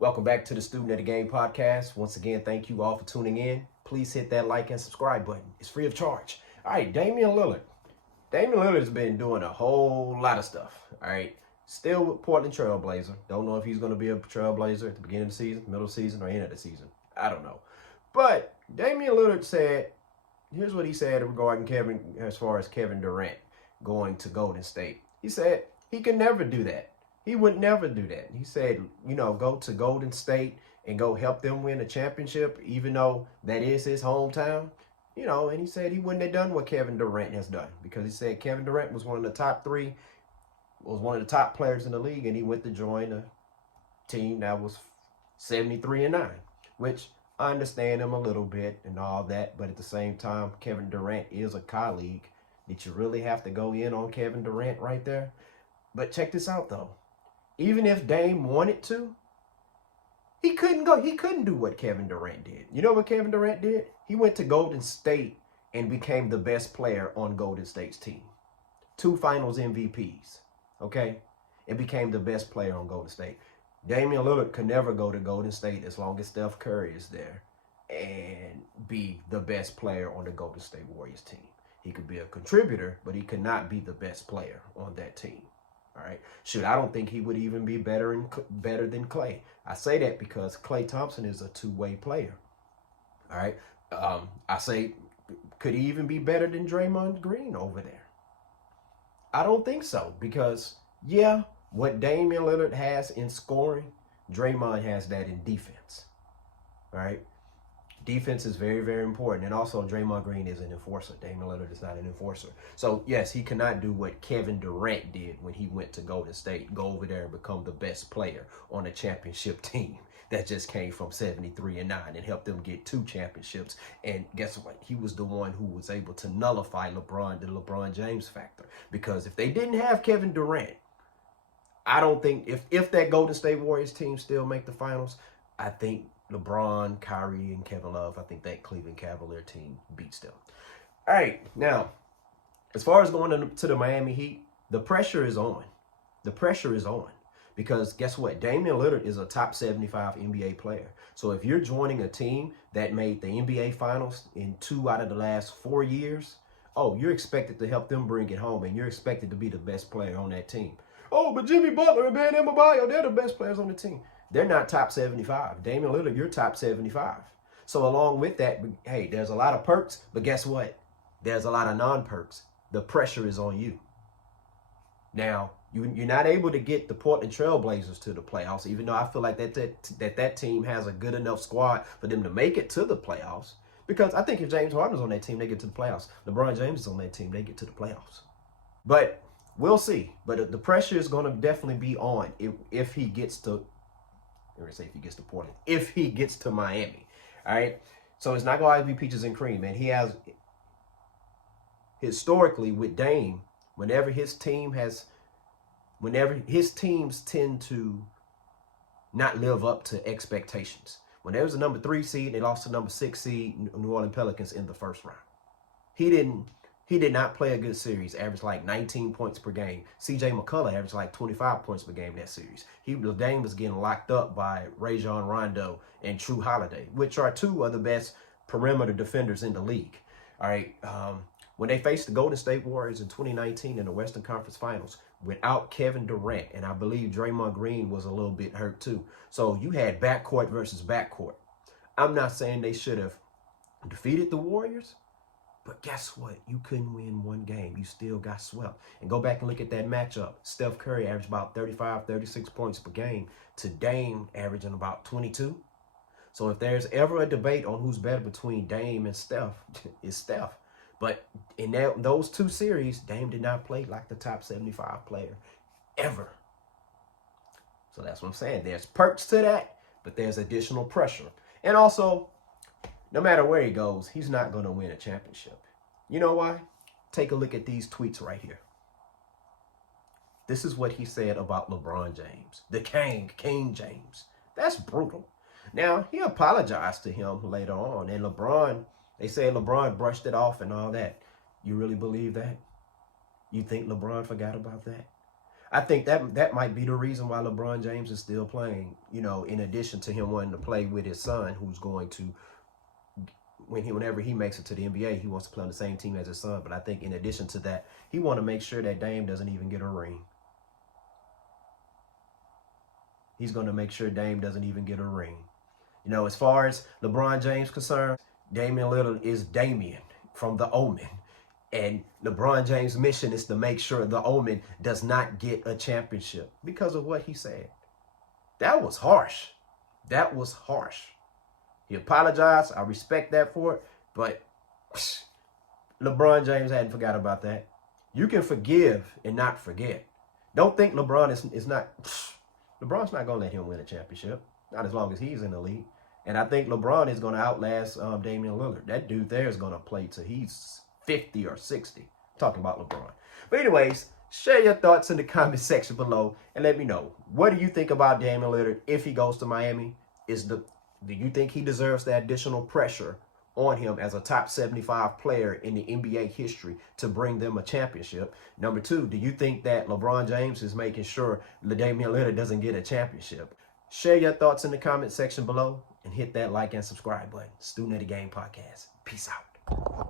Welcome back to the Student of the Game podcast. Once again, thank you all for tuning in. Please hit that like and subscribe button. It's free of charge. All right, Damian Lillard. Damian Lillard has been doing a whole lot of stuff. All right, still with Portland Trailblazer. Don't know if he's going to be a Trailblazer at the beginning of the season, middle of the season, or end of the season. I don't know. But Damian Lillard said, here's what he said regarding as far as Kevin Durant going to Golden State. He said he can never do that. He would never do that. He said, go to Golden State and go help them win a championship, even though that is his hometown. And he said he wouldn't have done what Kevin Durant has done because he said Kevin Durant was one of the top players in the league, and he went to join a team that was 73-9, which I understand him a little bit and all that, but at the same time, Kevin Durant is a colleague. Did you really have to go in on Kevin Durant right there? But check this out, though. Even if Dame wanted to, he couldn't go. He couldn't do what Kevin Durant did. You know what Kevin Durant did? He went to Golden State and became the best player on Golden State's team. 2 finals MVPs, okay? And became the best player on Golden State. Damian Lillard could never go to Golden State as long as Steph Curry is there and be the best player on the Golden State Warriors team. He could be a contributor, but he could not be the best player on that team. All right. I don't think he would even be better than Klay. I say that because Klay Thompson is a two-way player. All right. I say, could he even be better than Draymond Green over there? I don't think so because, what Damian Lillard has in scoring, Draymond has that in defense. All right. Defense is very, very important. And also, Draymond Green is an enforcer. Damian Lillard is not an enforcer. So, yes, he cannot do what Kevin Durant did when he went to Golden State. Go over there and become the best player on a championship team that just came from 73-9 and helped them get 2 championships. And guess what? He was the one who was able to nullify the LeBron James factor. Because if they didn't have Kevin Durant, I don't think if that Golden State Warriors team still make the finals, I think LeBron, Kyrie, and Kevin Love, I think that Cleveland Cavalier team beats them. All right, now, as far as going to the Miami Heat, the pressure is on. The pressure is on because guess what? Damian Lillard is a top 75 NBA player. So if you're joining a team that made the NBA Finals in 2 out of the last 4 years, you're expected to help them bring it home, and you're expected to be the best player on that team. Oh, but Jimmy Butler and Bam Adebayo, they're the best players on the team. They're not top 75. Damian Lillard, you're top 75. So along with that, hey, there's a lot of perks, but guess what? There's a lot of non-perks. The pressure is on you. Now, you're not able to get the Portland Trailblazers to the playoffs, even though I feel like that team has a good enough squad for them to make it to the playoffs. Because I think if James Harden's on that team, they get to the playoffs. LeBron James is on that team, they get to the playoffs. But we'll see. But the pressure is going to definitely be on if he gets to Portland, if he gets to Miami. All right. So it's not going to be peaches and cream, man. He has historically with Dame, whenever his teams tend to not live up to expectations. When there was a number 3 seed, they lost to number 6 seed, New Orleans Pelicans, in the first round. He did not play a good series, averaged like 19 points per game. C.J. McCullough averaged like 25 points per game in that series. Dame was getting locked up by Rajon Rondo and True Holiday, which are 2 of the best perimeter defenders in the league. All right. When they faced the Golden State Warriors in 2019 in the Western Conference Finals, without Kevin Durant, and I believe Draymond Green was a little bit hurt too. So you had backcourt versus backcourt. I'm not saying they should have defeated the Warriors, but guess what? You couldn't win one game. You still got swept. And go back and look at that matchup. Steph Curry averaged about 35, 36 points per game to Dame averaging about 22. So if there's ever a debate on who's better between Dame and Steph, it's Steph. But in those 2 series, Dame did not play like the top 75 player ever. So that's what I'm saying. There's perks to that, but there's additional pressure. And also, no matter where he goes, he's not going to win a championship. You know why? Take a look at these tweets right here. This is what he said about LeBron James, the King James. That's brutal. Now, he apologized to him later on, and they say LeBron brushed it off and all that. You really believe that? You think LeBron forgot about that? I think that might be the reason why LeBron James is still playing. You know, in addition to him wanting to play with his son, who's going to whenever he makes it to the NBA, he wants to play on the same team as his son. But I think in addition to that, he want to make sure that Dame doesn't even get a ring. He's going to make sure Dame doesn't even get a ring. You know, as far as LeBron James concerned, Damian Lillard is Damian from the Omen. And LeBron James' mission is to make sure the Omen does not get a championship because of what he said. That was harsh. That was harsh. He apologized. I respect that for it. But LeBron James hadn't forgot about that. You can forgive and not forget. Don't think LeBron is not... LeBron's not going to let him win a championship. Not as long as he's in the league. And I think LeBron is going to outlast Damian Lillard. That dude there is going to play till he's 50 or 60. Talking about LeBron. But anyways, share your thoughts in the comment section below and let me know. What do you think about Damian Lillard if he goes to Miami? Do you think he deserves the additional pressure on him as a top 75 player in the NBA history to bring them a championship? Number two, do you think that LeBron James is making sure Damian Lillard doesn't get a championship? Share your thoughts in the comment section below and hit that like and subscribe button. Student of the Game Podcast. Peace out.